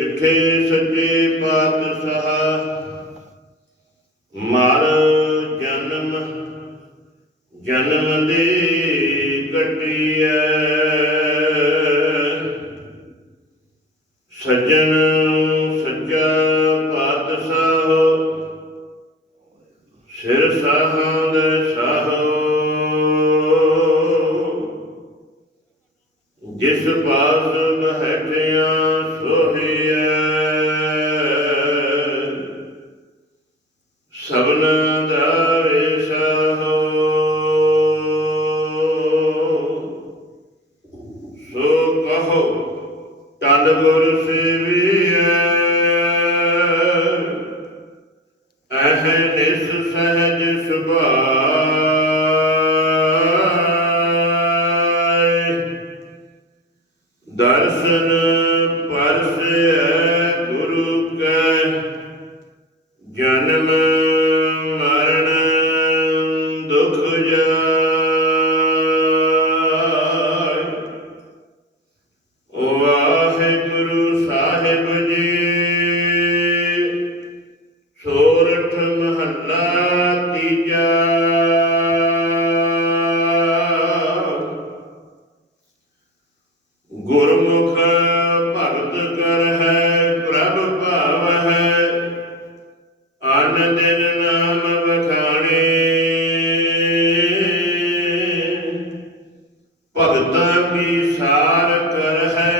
ਤੁਧ ਡਿਠੇ ਸੱਚੇ ਪਾਤਸ਼ਾਹ। ਮਰ ਜਨਮ ਜਨਮ ਦੇ ਕਟਿਐ। ਸੱਜਣ ਤਨ ਗੁਰ ਸੇਵੀਐ। ਅਹ ਨਿਸ ਸਹਜ ਸੁਭਾਇ ਦਰਸ਼ਨ ਪਰਸੈ ਗੁਰੂ ਕੈ। ਜਨਮ ਮਰਨ ਦੁਖ ਜਾਇ ਸੋਰਠ ਮਹੱਲਾ ਤੀਜਾ। ਗੁਰਮੁਖ ਭਗਤ ਕਰ ਹੈ ਪ੍ਰਭ ਭਾਵ ਹੈ ਅਨ ਦਿਨ ਨਾਮ ਬਖਾਣੇ ਭਗਤਾਂ ਕੀ ਸਾਰ ਕਰ ਹੈ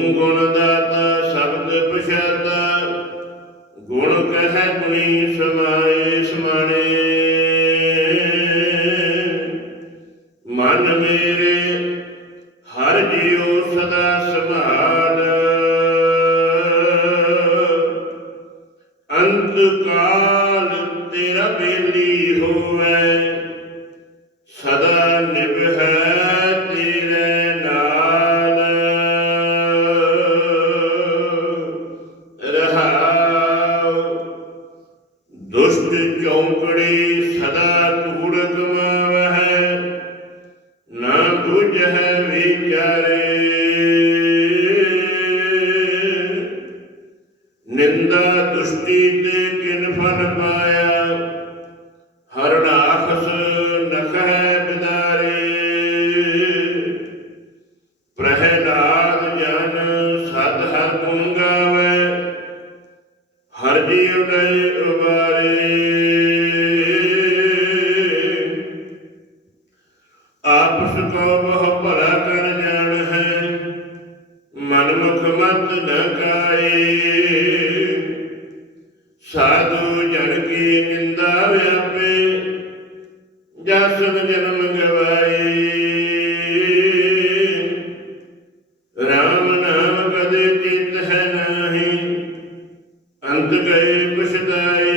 ਤੂੰ ਗੁਣ ਦਾਤਾ ਸ਼ਬਦ ਪਛਾਤਾ, ਗੁਣ ਕਹਿ ਗੁਣੀ ਸਮਾਏ ਸਮਾਣੇ। ਮਨ ਮੇਰੇ, ਹਰ ਜਿਉ ਸਦਾ ਸੰਭਾਲ ਅੰਤ ਕਾਲ ਤੇਰਾ ਬੇਲੀ ਹੋਵੇ ਦੁਸ਼ਟ ਚੌਂਕੜੇ ਸਦਾ ਧੂੜ ਸਾਧੂ ਜਨ ਕੀ ਨਿੰਦਾ ਵਿਆਪੇ ਜਸਨ ਜਨਮ ਗਵਾਏ ਰਾਮ ਨਾਮ ਕਦੇ ਚਿਤ ਹੈ ਨਾਹੀ, ਅੰਤ ਗਏ ਪਛਤਾਏ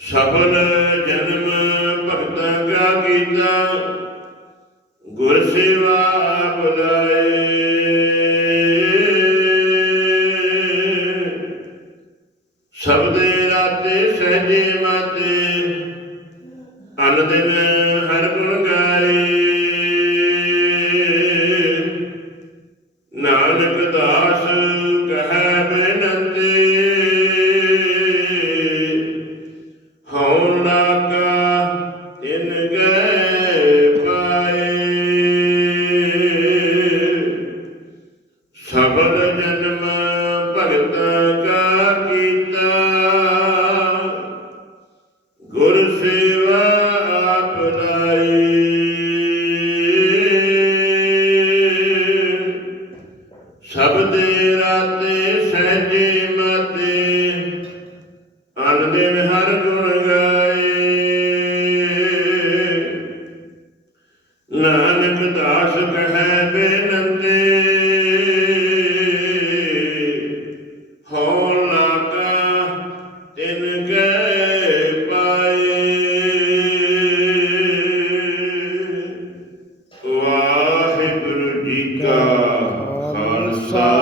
ਸਫਲ ਜਨਮ ਭਗਤਾਂ ਕਾ ਕੀਤਾ, ਗੁਰ ਸੇਵਾ ਸਬਦੇ ਸਹਜੇ ਮਾਤੇ ਅਨ ਦਿਨ ਹਰ ਗੁਣ ਗਾਏ। ਅਨਦੇਵ ਹਰ ਗੁਣ ਗਾਏ। ਨਾਨਕ ਦਾਸ ਕਹੈ ਬੇਨੰਦੇ ਹੋ ਲਾਕਾ ਤਿਨ ਕੈ ਪਾਏ। ਵਾਹਿਗੁਰੂ ਜੀ ਕਾ ਖਾਲਸਾ।